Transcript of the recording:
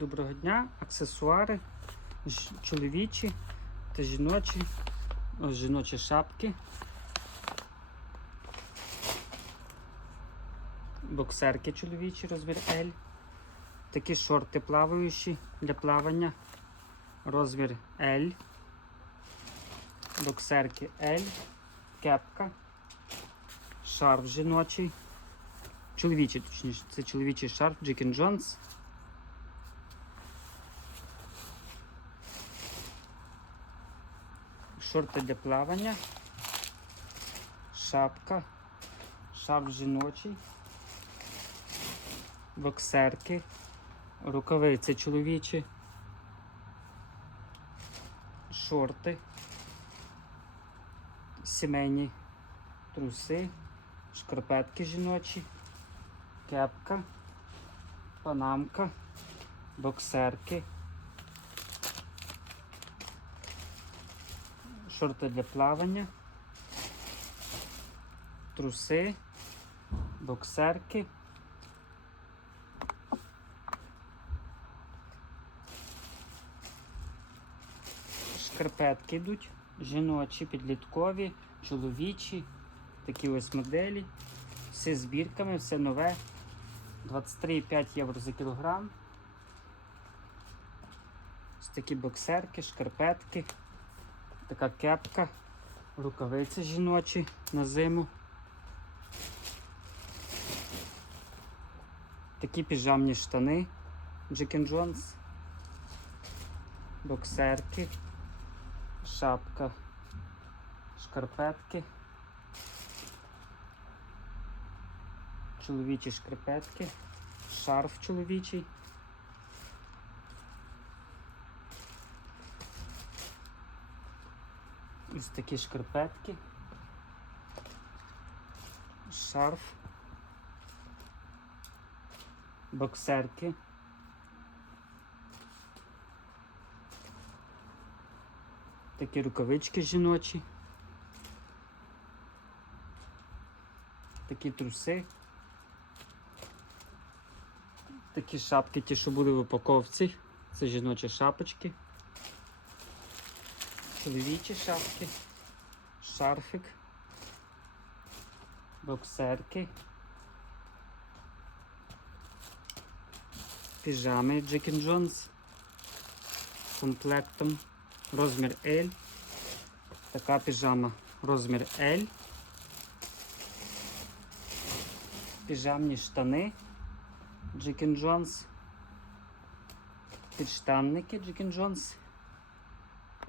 Доброго дня, аксесуари чоловічі та жіночі, жіночі шапки, боксерки чоловічі, розмір L, такі шорти плаваючі для плавання, розмір L, боксерки L, кепка, шарф жіночий, чоловічий, точніше, це чоловічий шарф Джекін Джонс. Шорти для плавання, шапка, шарф жіночий, боксерки, рукавиці чоловічі, шорти, сімейні труси, шкарпетки жіночі, кепка, панамка, боксерки. Шорти для плавання, труси, боксерки. Шкарпетки йдуть, жіночі, підліткові, чоловічі, такі ось моделі. Все з бірками, все нове. 23,5 євро за кілограм. Ось такі боксерки, шкарпетки. Така кепка, рукавиці жіночі на зиму. Такі піжамні штани Джекен Джонс, боксерки, шапка, шкарпетки, чоловічі шкарпетки, шарф чоловічий. Ось такі шкарпетки, шарф, боксерки. Такі рукавички жіночі. Такі труси. Такі шапки, ті, що були в упаковці. Це жіночі шапочки чоловічі шапки, шарфик, боксерки, піжами Джекін Джонс. Комплектом, розмір L, така піжама розмір L, піжамні штани Джекін Джонс, підштанники Джекін Джонс.